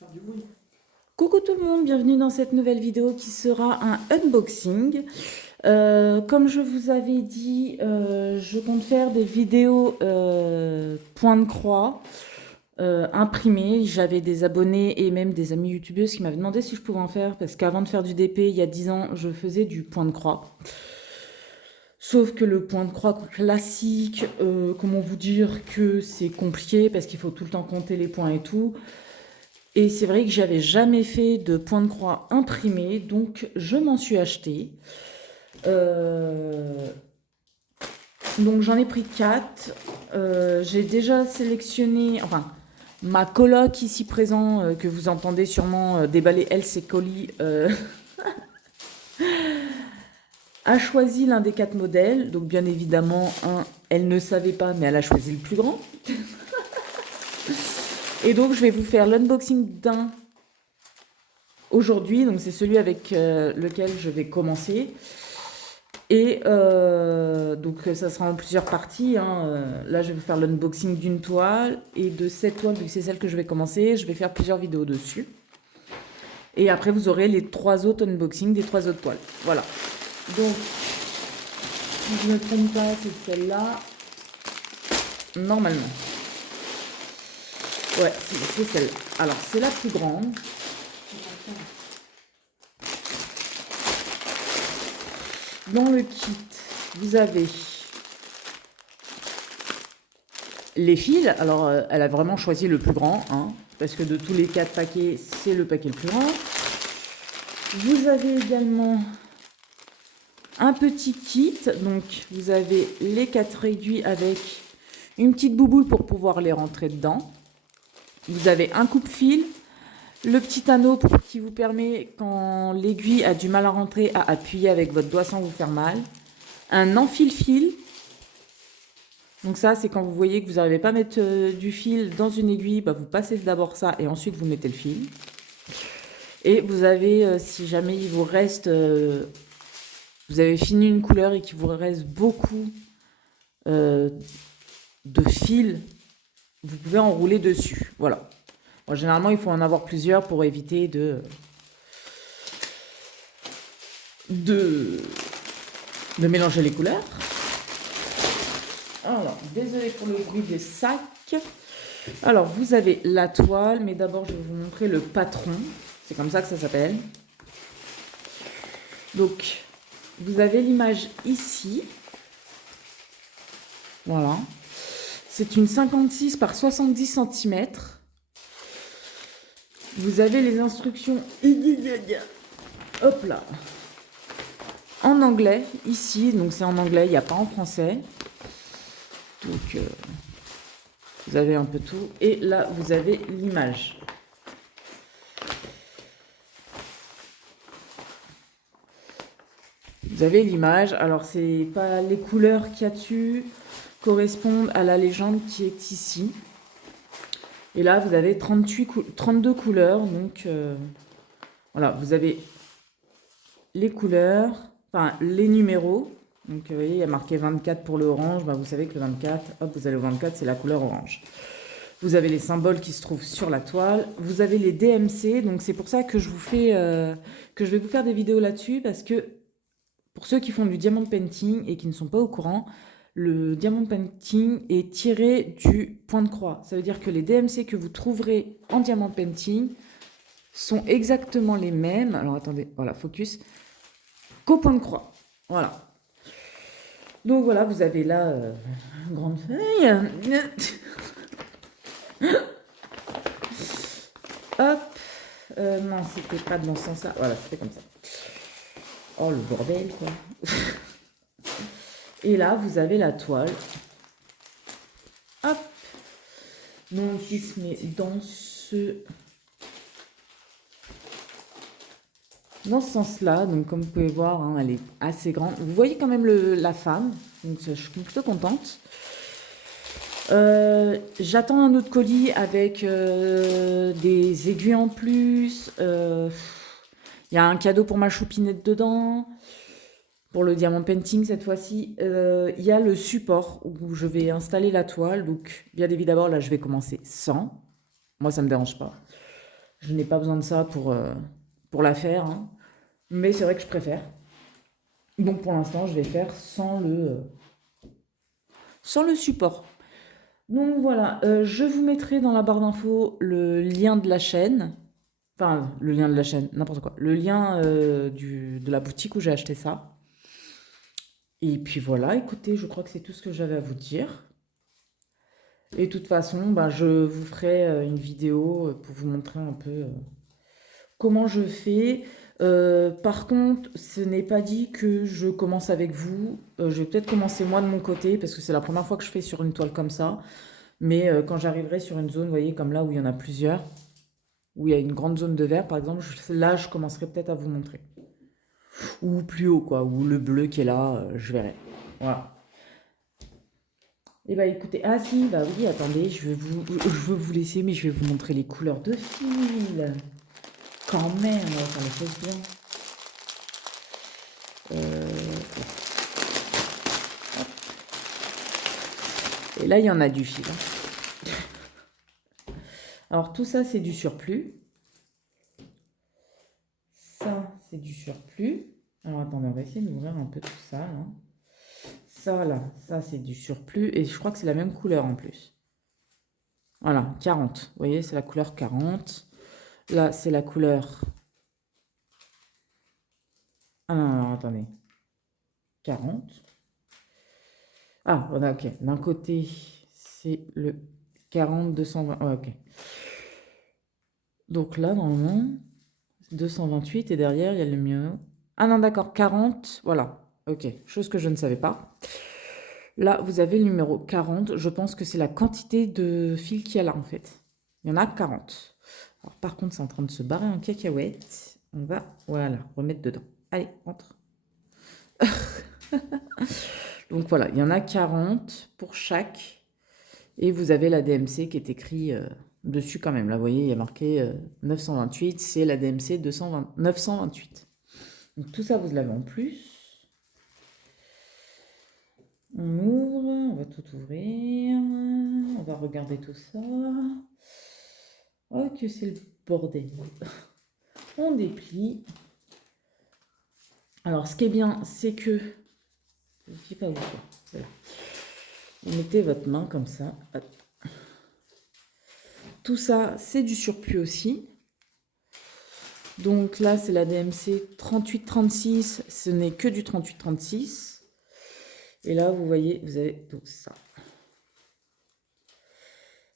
faire du bruit. Coucou tout le monde, bienvenue dans cette nouvelle vidéo qui sera un unboxing. Comme je vous avais dit, je compte faire des vidéos point de croix imprimées. J'avais des abonnés et même des amis youtubeuses qui m'avaient demandé si je pouvais en faire parce qu'avant de faire du DP, il y a 10 ans, je faisais du point de croix. Sauf que le point de croix classique, comment vous dire que c'est compliqué parce qu'il faut tout le temps compter les points et tout. Et c'est vrai que j'avais jamais fait de point de croix imprimé, donc je m'en suis acheté. Donc j'en ai pris 4. J'ai déjà sélectionné, enfin, ma coloc ici présent, que vous entendez sûrement déballer elle ses colis, a choisi l'un des 4 modèles. Donc bien évidemment, elle ne savait pas, mais elle a choisi le plus grand. Et donc je vais vous faire l'unboxing d'un aujourd'hui, donc c'est celui avec lequel je vais commencer. Et donc ça sera en plusieurs parties, hein. Là je vais vous faire l'unboxing d'une toile et de cette toile, vu que c'est celle que je vais commencer, je vais faire plusieurs vidéos dessus. Et après vous aurez les 3 autres unboxings des 3 autres toiles. Voilà. Donc, si je ne me trompe pas, c'est celle-là. Normalement. Ouais, c'est celle-là. Alors c'est la plus grande. Dans le kit, vous avez les fils. Alors, elle a vraiment choisi le plus grand, hein, parce que de tous les 4 paquets, c'est le paquet le plus grand. Vous avez également un petit kit. Donc, vous avez les 4 aiguilles avec une petite bouboule pour pouvoir les rentrer dedans. Vous avez un coupe-fil, le petit anneau qui vous permet, quand l'aiguille a du mal à rentrer, à appuyer avec votre doigt sans vous faire mal. Un enfile-fil. Donc ça, c'est quand vous voyez que vous n'arrivez pas à mettre du fil dans une aiguille, bah vous passez d'abord ça et ensuite vous mettez le fil. Et vous avez, si jamais il vous reste, vous avez fini une couleur et qu'il vous reste beaucoup de fils, vous pouvez enrouler dessus. Voilà. Bon, généralement, il faut en avoir plusieurs pour éviter de mélanger les couleurs. Alors, désolé pour le bruit des sacs. Alors, vous avez la toile, mais d'abord, je vais vous montrer le patron. C'est comme ça que ça s'appelle. Donc, vous avez l'image ici. Voilà. C'est une 56 par 70 cm. Vous avez les instructions. Hop là. En anglais, ici. Donc, c'est en anglais, il n'y a pas en français. Donc, vous avez un peu tout. Et là, vous avez l'image. Vous avez l'image. Alors, c'est pas les couleurs qu'il y a dessus correspondent à la légende qui est ici. Et là, vous avez 32 couleurs. Donc, voilà, vous avez les couleurs, enfin, les numéros. Donc, vous voyez, il y a marqué 24 pour le orange. Bah, vous savez que le 24, hop, vous allez au 24, c'est la couleur orange. Vous avez les symboles qui se trouvent sur la toile. Vous avez les DMC. Donc, c'est pour ça que je vais vous faire des vidéos là-dessus. Parce que pour ceux qui font du diamond painting et qui ne sont pas au courant, le diamond painting est tiré du point de croix. Ça veut dire que les DMC que vous trouverez en diamond painting sont exactement les mêmes. Alors, attendez, voilà, focus. Qu'au point de croix. Voilà. Donc voilà, vous avez là une grande feuille. Hop. Non, c'était pas dans ce sens-là. Voilà, c'était comme ça. Oh, le bordel, quoi. Et là, vous avez la toile. Hop. Donc, il se met dans ce sens-là. Donc, comme vous pouvez voir, hein, elle est assez grande. Vous voyez quand même la femme. Donc, je suis plutôt contente. J'attends un autre colis avec des aiguilles en plus. Il y a un cadeau pour ma choupinette dedans. Pour le diamant painting cette fois-ci. Il y a le support où je vais installer la toile. Donc, bien évidemment, là, je vais commencer sans. Moi, ça ne me dérange pas. Je n'ai pas besoin de ça pour la faire, hein. Mais c'est vrai que je préfère. Donc pour l'instant, je vais faire sans le support. Donc voilà, je vous mettrai dans la barre d'infos le lien de la chaîne. Enfin, le lien de la chaîne, n'importe quoi. Le lien de la boutique où j'ai acheté ça. Et puis voilà, écoutez, je crois que c'est tout ce que j'avais à vous dire. Et de toute façon, bah, je vous ferai une vidéo pour vous montrer un peu comment je fais. Par contre, ce n'est pas dit que je commence avec vous. Je vais peut-être commencer moi de mon côté parce que c'est la première fois que je fais sur une toile comme ça. Mais quand j'arriverai sur une zone, vous voyez, comme là où il y en a plusieurs, où il y a une grande zone de vert, par exemple, là, je commencerai peut-être à vous montrer. Ou plus haut, quoi, ou le bleu qui est là, je verrai. Voilà. Et bah écoutez, ah si, bah oui, attendez, je veux vous laisser, mais je vais vous montrer les couleurs de fil. Quand même, on va faire les choses bien. Et là, il y en a du fil. Alors tout ça, c'est du surplus. Ça, c'est du surplus. Alors attendez, on va essayer d'ouvrir un peu tout ça, là. Ça, là, ça, c'est du surplus. Et je crois que c'est la même couleur en plus. Voilà, 40. Vous voyez, c'est la couleur 40. Là, c'est la couleur... Ah non, non, attendez. 40. Ah, voilà, ok. D'un côté, c'est le 40, 220. Ouais, ok. Donc là, normalement, 228. Et derrière, il y a le mien. Ah non, d'accord, 40. Voilà. Ok, chose que je ne savais pas. Là, vous avez le numéro 40. Je pense que c'est la quantité de fil qu'il y a là, en fait. Il y en a 40. Alors, par contre, c'est en train de se barrer en cacahuète. On va, voilà, remettre dedans. Allez, entre. Donc voilà, il y en a 40 pour chaque. Et vous avez la DMC qui est écrit dessus quand même. Là, vous voyez, il y a marqué 928. C'est la DMC 928. Donc tout ça, vous l'avez en plus. On ouvre, on va tout ouvrir. On va regarder tout ça. Oh, que c'est le bordel. On déplie. Alors, ce qui est bien, c'est que... Je ne sais pas où. Voilà. Vous mettez votre main comme ça. Tout ça, c'est du surplus aussi. Donc là, c'est la DMC 3836. Ce n'est que du 3836. Et là, vous voyez, vous avez tout ça.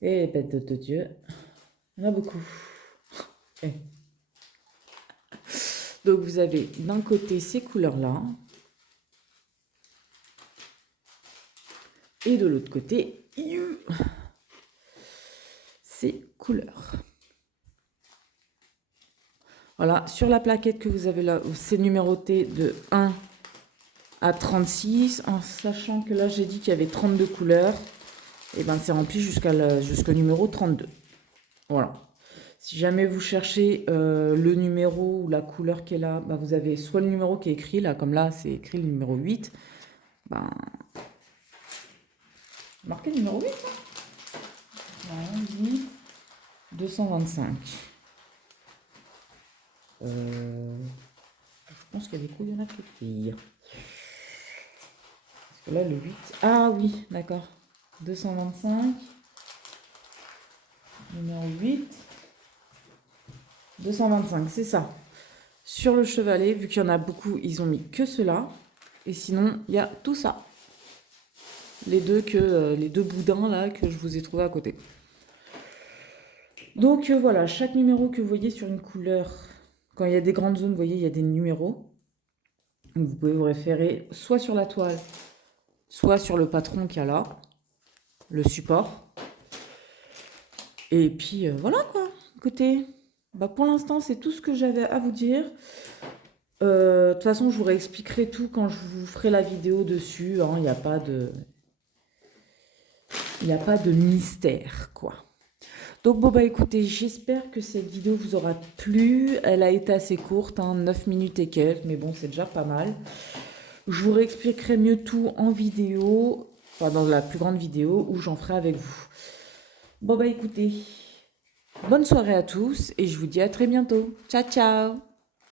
Et les bêtes de Dieu, il y en a beaucoup. Et donc vous avez d'un côté ces couleurs-là. Et de l'autre côté, ces couleurs. Voilà, sur la plaquette que vous avez là, c'est numéroté de 1 à 36, en sachant que là, j'ai dit qu'il y avait 32 couleurs. Et bien, c'est rempli jusqu'au numéro 32. Voilà. Si jamais vous cherchez le numéro ou la couleur qui est là, ben, vous avez soit le numéro qui est écrit, là, comme là, c'est écrit le numéro 8. Ben, marqué le numéro 8, hein, 225. Je pense qu'il y a des couilles, il y en a qui pire. Parce que là, le 8... Ah oui, d'accord. 225. Numéro 8. 225, c'est ça. Sur le chevalet, vu qu'il y en a beaucoup, ils ont mis que cela. Et sinon, il y a tout ça. Les deux boudins là que je vous ai trouvé à côté. Donc voilà, chaque numéro que vous voyez sur une couleur, quand il y a des grandes zones, vous voyez, il y a des numéros. Donc vous pouvez vous référer soit sur la toile, soit sur le patron qu'il y a là, le support. Et puis voilà quoi. Écoutez, bah pour l'instant, c'est tout ce que j'avais à vous dire. De toute façon, je vous réexpliquerai tout quand je vous ferai la vidéo dessus. Hein. Il n'y a pas de mystère, quoi. Donc bon bah écoutez, j'espère que cette vidéo vous aura plu. Elle a été assez courte, hein, 9 minutes et quelques, mais bon, c'est déjà pas mal. Je vous réexpliquerai mieux tout en vidéo, enfin dans la plus grande vidéo où j'en ferai avec vous. Bon bah écoutez, Bonne soirée à tous et je vous dis à très bientôt. Ciao, ciao!